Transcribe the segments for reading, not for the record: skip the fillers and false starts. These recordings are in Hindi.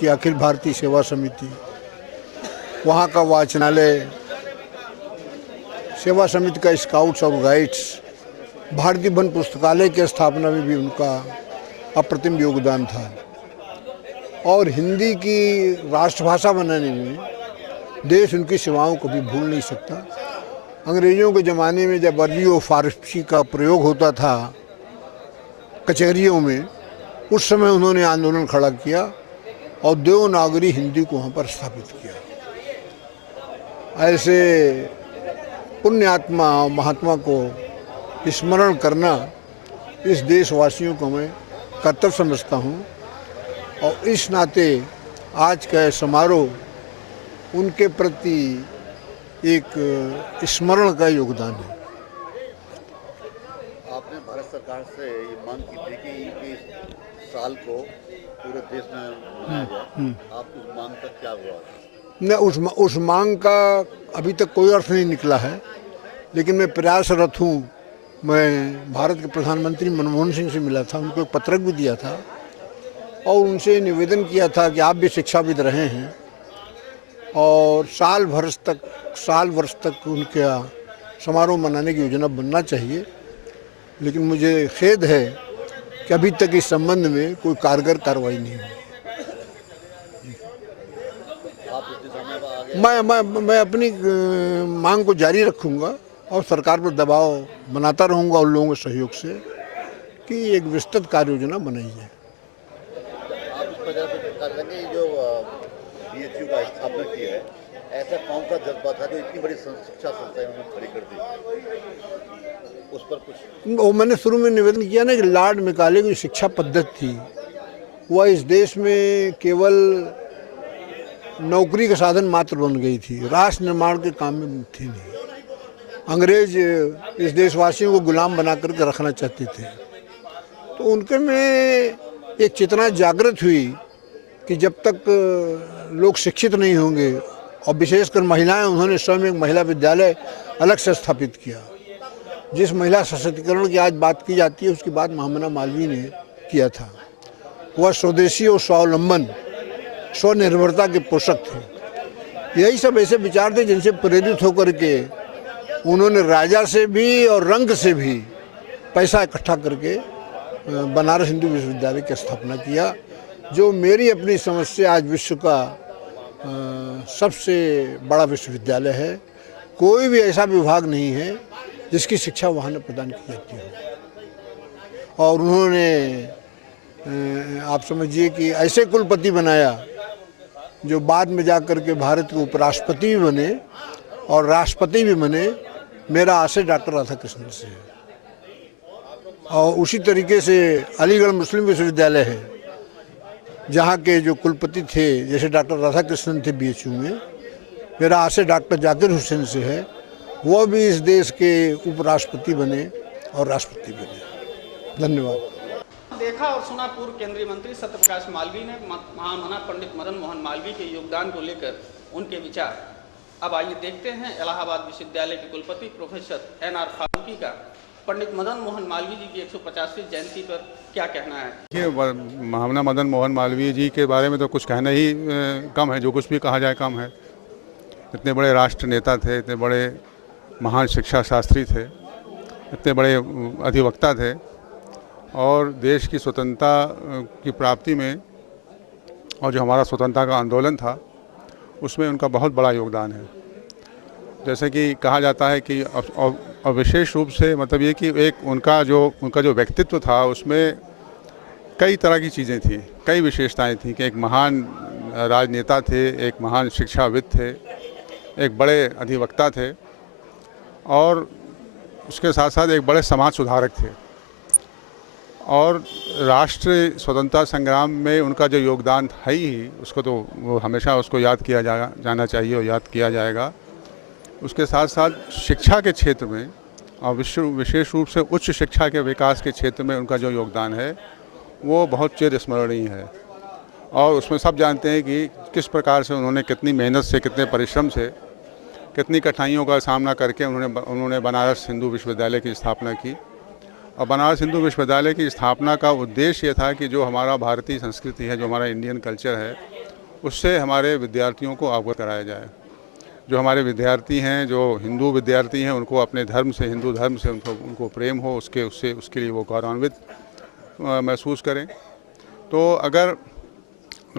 कि अखिल भारतीय सेवा समिति, वहाँ का वाचनालय, सेवा समिति का स्काउट्स और गाइड्स, भारतीय वन पुस्तकालय की स्थापना में भी उनका अप्रतिम योगदान था। और हिंदी की राष्ट्रभाषा बनाने में देश उनकी सेवाओं को भी भूल नहीं सकता। अंग्रेज़ों के ज़माने में जब अरबी और फारसी का प्रयोग होता था कचहरियों में, उस समय उन्होंने आंदोलन खड़ा किया और देवनागरी हिंदी को वहाँ पर स्थापित किया। ऐसे पुण्यात्मा और महात्मा को स्मरण करना इस देशवासियों को मैं कर्तव्य समझता हूँ और इस नाते आज का समारोह उनके प्रति एक स्मरण का योगदान है। आपने भारत सरकार से ये मांग की थी कि इस साल को पूरे देश में मनाया जाए, आपकी उस मांग का क्या हुआ? न उस मांग का अभी तक कोई अर्थ नहीं निकला है, लेकिन मैं प्रयासरत हूँ। मैं भारत के प्रधानमंत्री मनमोहन सिंह से मिला था, उनको एक पत्रक भी दिया था और उनसे निवेदन किया था कि आप भी शिक्षाविद रहे हैं और साल वर्ष तक उनका समारोह मनाने की योजना बनना चाहिए। लेकिन मुझे खेद है कि अभी तक इस संबंध में कोई कारगर कार्रवाई नहीं हुई। मैं अपनी मांग को जारी रखूंगा और सरकार पर दबाव बनाता रहूंगा उन लोगों के सहयोग से कि एक विस्तृत कार्य योजना बनाई जाए। जो BHU का स्थापना की है, ऐसा कौन सा जज्बा था जो इतनी बड़ी शिक्षा संस्था उन्होंने खड़ी कर दी? उस पर कुछ वो मैंने शुरू में निवेदन किया ना कि लॉर्ड मैकाले की शिक्षा पद्धति थी वह इस देश में केवल नौकरी का साधन मात्र बन गई थी, राष्ट्र निर्माण के काम में थी नहीं। अंग्रेज इस देशवासियों को गुलाम बना करके रखना चाहते थे, तो उनके में एक चेतना जागृत हुई कि जब तक लोग शिक्षित नहीं होंगे, और विशेषकर महिलाएं, उन्होंने स्वयं एक महिला विद्यालय अलग से स्थापित किया। जिस महिला सशक्तिकरण की आज बात की जाती है उसकी बात महामना मालवीय ने किया था। वह स्वदेशी और स्वावलंबन, स्वनिर्भरता के पोषक थे। यही सब ऐसे विचार थे जिनसे प्रेरित होकर के उन्होंने राजा से भी और रंग से भी पैसा इकट्ठा करके बनारस हिंदू विश्वविद्यालय की स्थापना किया, जो मेरी अपनी समझ से आज विश्व का सबसे बड़ा विश्वविद्यालय है। कोई भी ऐसा विभाग नहीं है जिसकी शिक्षा वहाँ न प्रदान की जाती हो। और उन्होंने आप समझिए कि ऐसे कुलपति बनाया जो बाद में जाकर के भारत के उपराष्ट्रपति भी बने और राष्ट्रपति भी बने। मेरा आशय डॉक्टर राधाकृष्णन से है। और उसी तरीके से अलीगढ़ मुस्लिम विश्वविद्यालय है, जहाँ के जो कुलपति थे जैसे डॉक्टर राधाकृष्णन थे BHU में, मेरा आशय डॉक्टर जाकिर हुसैन से है, वो भी इस देश के उपराष्ट्रपति बने और राष्ट्रपति बने। धन्यवाद। देखा और सुना पूर्व केंद्रीय मंत्री सत्यप्रकाश मालवीय ने महामना पंडित मदन मोहन मालवीय के योगदान को लेकर उनके विचार। अब आइए देखते हैं इलाहाबाद विश्वविद्यालय के कुलपति प्रोफेसर NR फारूकी का पंडित मदन मोहन मालवीय जी की 150वीं जयंती पर क्या कहना है। देखिए, महामना मदन मोहन मालवीय जी के बारे में तो कुछ कहना ही कम है, जो कुछ भी कहा जाए कम है। इतने बड़े राष्ट्र नेता थे, इतने बड़े महान शिक्षा शास्त्री थे, इतने बड़े अधिवक्ता थे और देश की स्वतंत्रता की प्राप्ति में और जो हमारा स्वतंत्रता का आंदोलन था उसमें उनका बहुत बड़ा योगदान है। जैसे कि कहा जाता है कि और विशेष रूप से मतलब ये कि एक उनका जो व्यक्तित्व था उसमें कई तरह की चीज़ें थी, कई विशेषताएं थी कि एक महान राजनेता थे, एक महान शिक्षाविद थे, एक बड़े अधिवक्ता थे और उसके साथ साथ एक बड़े समाज सुधारक थे। और राष्ट्रीय स्वतंत्रता संग्राम में उनका जो योगदान है ही, उसको तो वो हमेशा उसको याद किया जाना चाहिए और याद किया जाएगा। उसके साथ साथ शिक्षा के क्षेत्र में और विशेष रूप से उच्च शिक्षा के विकास के क्षेत्र में उनका जो योगदान है वो बहुत चिरस्मरणीय है। और उसमें सब जानते हैं कि किस प्रकार से उन्होंने कितनी मेहनत से, कितने परिश्रम से, कितनी कठिनाइयों का सामना करके उन्होंने बनारस हिंदू विश्वविद्यालय की स्थापना की। और बनारस हिंदू विश्वविद्यालय की स्थापना का उद्देश्य ये था कि जो हमारा भारतीय संस्कृति है, जो हमारा इंडियन कल्चर है, उससे हमारे विद्यार्थियों को अवगत कराया जाए। जो हमारे विद्यार्थी हैं, जो हिंदू विद्यार्थी हैं, उनको अपने धर्म से, हिंदू धर्म से उनको प्रेम हो, उसके लिए वो गौरवान्वित महसूस करें। तो अगर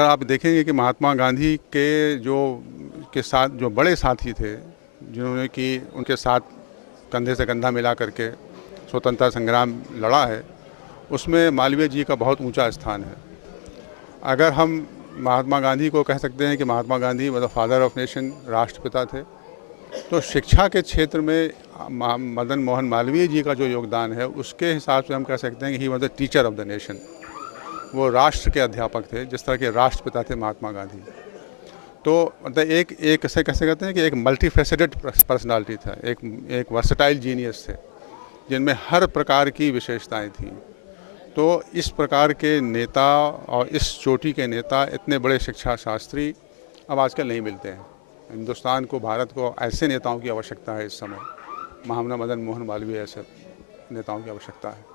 आप देखेंगे कि महात्मा गांधी के साथ जो बड़े साथी थे, जिन्होंने कि उनके साथ कंधे से कंधा मिला करके स्वतंत्रता संग्राम लड़ा है, उसमें मालवीय जी का बहुत ऊंचा स्थान है। अगर हम महात्मा गांधी को कह सकते हैं कि महात्मा गांधी मतलब फादर ऑफ नेशन, राष्ट्रपिता थे, तो शिक्षा के क्षेत्र में मदन मोहन मालवीय जी का जो योगदान है, उसके हिसाब से हम कह सकते हैं कि he was the teacher of the nation. वो राष्ट्र के अध्यापक थे, जिस तरह के राष्ट्रपिता थे महात्मा गांधी। तो मतलब एक कैसे कहते हैं कि एक मल्टीफेसेटेड पर्सनालिटी था, एक वर्सेटाइल जीनियस थे, जिनमें हर प्रकार की विशेषताएं थीं। तो इस प्रकार के नेता और इस चोटी के नेता, इतने बड़े शिक्षा शास्त्री अब आजकल नहीं मिलते हैं। हिंदुस्तान को, भारत को ऐसे नेताओं की आवश्यकता है इस समय। महामना मदन मोहन मालवीय ऐसे नेताओं की आवश्यकता है।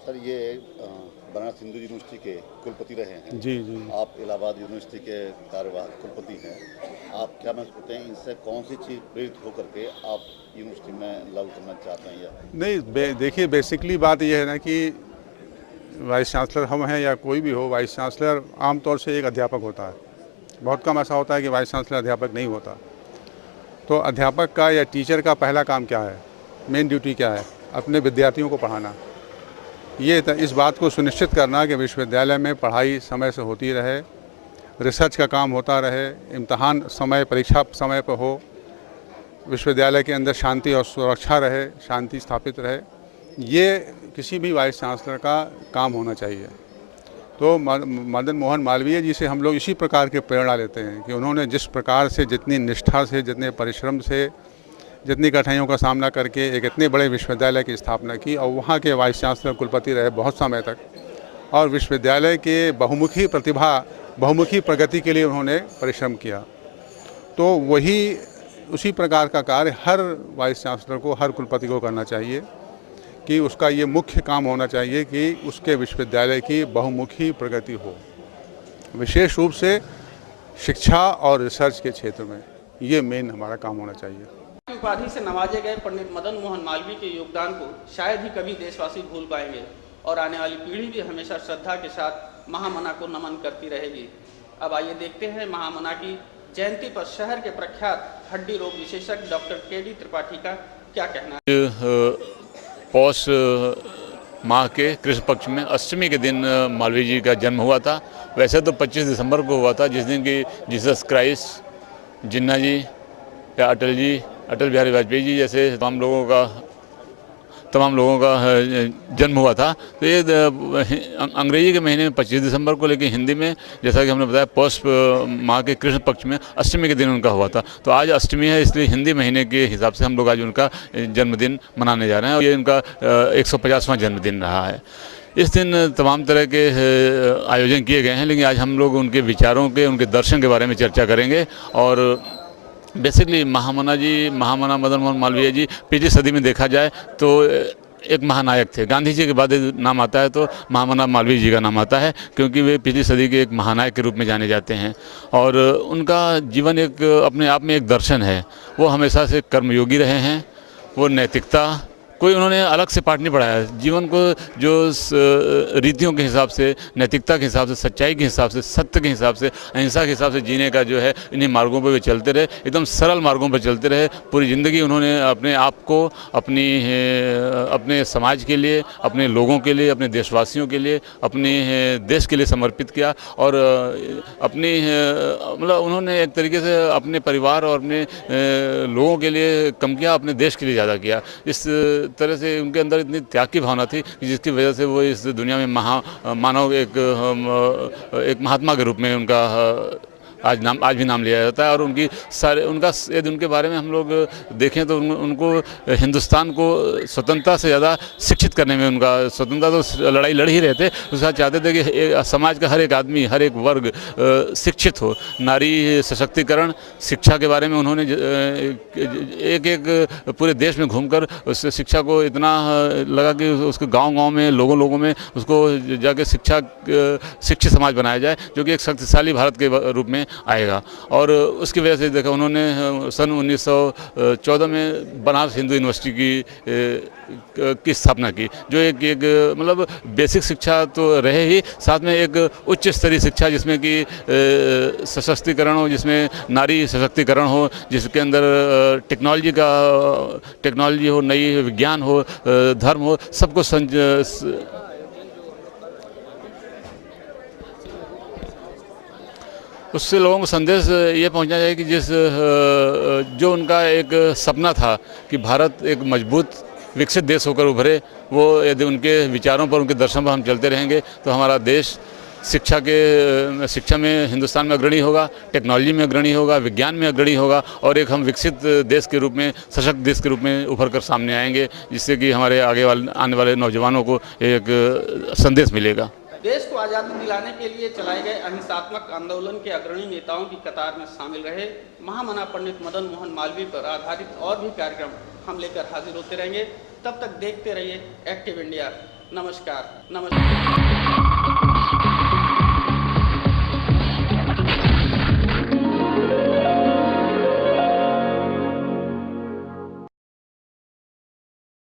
सर, ये बनारस हिंदू यूनिवर्सिटी के कुलपति रहे हैं। जी जी। आप इलाहाबाद यूनिवर्सिटी के कार्यवाहक कुलपति हैं। आप क्या महसूस करते हैं, इनसे कौन सी चीज़ प्रेरित होकर के आप यूनिवर्सिटी में लागू करना चाहते हैं? या नहीं, देखिए, बेसिकली बात यह है ना कि वाइस चांसलर हम हैं या कोई भी हो, वाइस चांसलर आमतौर से एक अध्यापक होता है। बहुत कम ऐसा होता है कि वाइस चांसलर अध्यापक नहीं होता। तो अध्यापक का या टीचर का पहला काम क्या है, मेन ड्यूटी क्या है? अपने विद्यार्थियों को पढ़ाना। ये इस बात को सुनिश्चित करना कि विश्वविद्यालय में पढ़ाई समय से होती रहे, रिसर्च का काम होता रहे, इम्तहान समय, परीक्षा समय पर हो, विश्वविद्यालय के अंदर शांति और सुरक्षा रहे, शांति स्थापित रहे। ये किसी भी वाइस चांसलर का काम होना चाहिए। तो मदन मोहन मालवीय जी से हम लोग इसी प्रकार के प्रेरणा लेते हैं कि उन्होंने जिस प्रकार से, जितनी निष्ठा से, जितने परिश्रम से, जितनी कठिनाइयों का सामना करके एक इतने बड़े विश्वविद्यालय की स्थापना की और वहाँ के वाइस चांसलर कुलपति रहे बहुत समय तक, और विश्वविद्यालय के बहुमुखी प्रतिभा, बहुमुखी प्रगति के लिए उन्होंने परिश्रम किया। तो वही उसी प्रकार का कार्य हर वाइस चांसलर को, हर कुलपति को करना चाहिए कि उसका ये मुख्य काम होना चाहिए कि उसके विश्वविद्यालय की बहुमुखी प्रगति हो, विशेष रूप से शिक्षा और रिसर्च के क्षेत्र में। ये मेन हमारा काम होना चाहिए। उपाधि से नवाजे गए पंडित मदन मोहन मालवीय के योगदान को शायद ही कभी देशवासी भूल पाएंगे और आने वाली पीढ़ी भी हमेशा श्रद्धा के साथ महामना को नमन करती रहेगी। अब आइए देखते हैं महामना की जयंती पर शहर के प्रख्यात हड्डी रोग विशेषज्ञ डॉक्टर के.डी. त्रिपाठी का क्या कहना है। पौष माह के कृष्ण पक्ष में अष्टमी के दिन मालवीय जी का जन्म हुआ था। वैसे तो 25 दिसंबर को हुआ था, जिस दिन की जीसस क्राइस्ट, जिन्ना जी या अटल बिहारी वाजपेयी जी जैसे तमाम लोगों का जन्म हुआ था। तो ये अंग्रेजी के महीने में 25 दिसंबर को, लेकिन हिंदी में जैसा कि हमने बताया पौष माह के कृष्ण पक्ष में अष्टमी के दिन उनका हुआ था। तो आज अष्टमी है, इसलिए हिंदी महीने के हिसाब से हम लोग आज उनका जन्मदिन मनाने जा रहे हैं और ये उनका 150वां जन्मदिन रहा है। इस दिन तमाम तरह के आयोजन किए गए हैं, लेकिन आज हम लोग उनके विचारों के, उनके दर्शन के बारे में चर्चा करेंगे। और बेसिकली महामना मदन मोहन मालवीय जी पिछली सदी में देखा जाए तो एक महानायक थे। गांधी जी के बाद नाम आता है तो महामना मालवीय जी का नाम आता है, क्योंकि वे पिछली सदी के एक महानायक के रूप में जाने जाते हैं। और उनका जीवन एक अपने आप में एक दर्शन है। वो हमेशा से कर्मयोगी रहे हैं। वो नैतिकता, कोई उन्होंने अलग से पाठ नहीं पढ़ाया। जीवन को जो रीतियों के हिसाब से, नैतिकता के हिसाब से, सच्चाई के हिसाब से, सत्य के हिसाब से, अहिंसा के हिसाब से जीने का जो है, इन्हीं मार्गों पर वे चलते रहे, एकदम सरल मार्गों पर चलते रहे। पूरी ज़िंदगी उन्होंने अपने आप को अपने समाज के लिए, अपने लोगों के लिए, अपने देशवासियों के लिए, अपने देश के लिए समर्पित किया। और मतलब उन्होंने एक तरीके से अपने परिवार और अपने लोगों के लिए कम किया, अपने देश के लिए ज़्यादा किया। इस तरह से उनके अंदर इतनी त्याग की भावना थी कि जिसकी वजह से वो इस दुनिया में मानव एक महात्मा के रूप में उनका आज भी नाम लिया जाता है। और यदि उनके बारे में हम लोग देखें तो उनको हिंदुस्तान को स्वतंत्रता से ज़्यादा शिक्षित करने में, उनका स्वतंत्रता तो लड़ाई लड़ ही रहे थे, उसके साथ चाहते थे कि समाज का हर एक आदमी, हर एक वर्ग शिक्षित हो। नारी सशक्तिकरण, शिक्षा के बारे में उन्होंने एक पूरे देश में घूमकर उस शिक्षा को इतना लगा कि उसके गांव-गांव में, लोगों में उसको जाके शिक्षित समाज बनाया जाए, जो कि एक शक्तिशाली भारत के रूप में आएगा। और उसकी वजह से देखा उन्होंने सन 1914 में बनारस हिंदू यूनिवर्सिटी की स्थापना की, जो एक मतलब बेसिक शिक्षा तो रहे ही, साथ में एक उच्च स्तरीय शिक्षा जिसमें कि सशक्तिकरण हो, जिसमें नारी सशक्तिकरण हो, जिसके अंदर टेक्नोलॉजी हो, नई विज्ञान हो, धर्म हो, सबको उससे लोगों को संदेश ये पहुंचना चाहिए कि जो उनका एक सपना था कि भारत एक मजबूत विकसित देश होकर उभरे, वो यदि उनके विचारों पर, उनके दर्शन पर हम चलते रहेंगे तो हमारा देश शिक्षा में हिंदुस्तान में अग्रणी होगा, टेक्नोलॉजी में अग्रणी होगा, विज्ञान में अग्रणी होगा, और एक हम विकसित देश के रूप में, सशक्त देश के रूप में उभर कर सामने आएंगे, जिससे कि हमारे आने वाले नौजवानों को एक संदेश मिलेगा। देश को आज़ादी दिलाने के लिए चलाए गए अहिंसात्मक आंदोलन के अग्रणी नेताओं की कतार में शामिल रहे महामना पंडित मदन मोहन मालवीय पर आधारित और भी कार्यक्रम हम लेकर हाजिर होते रहेंगे। तब तक देखते रहिए एक्टिव इंडिया। नमस्कार।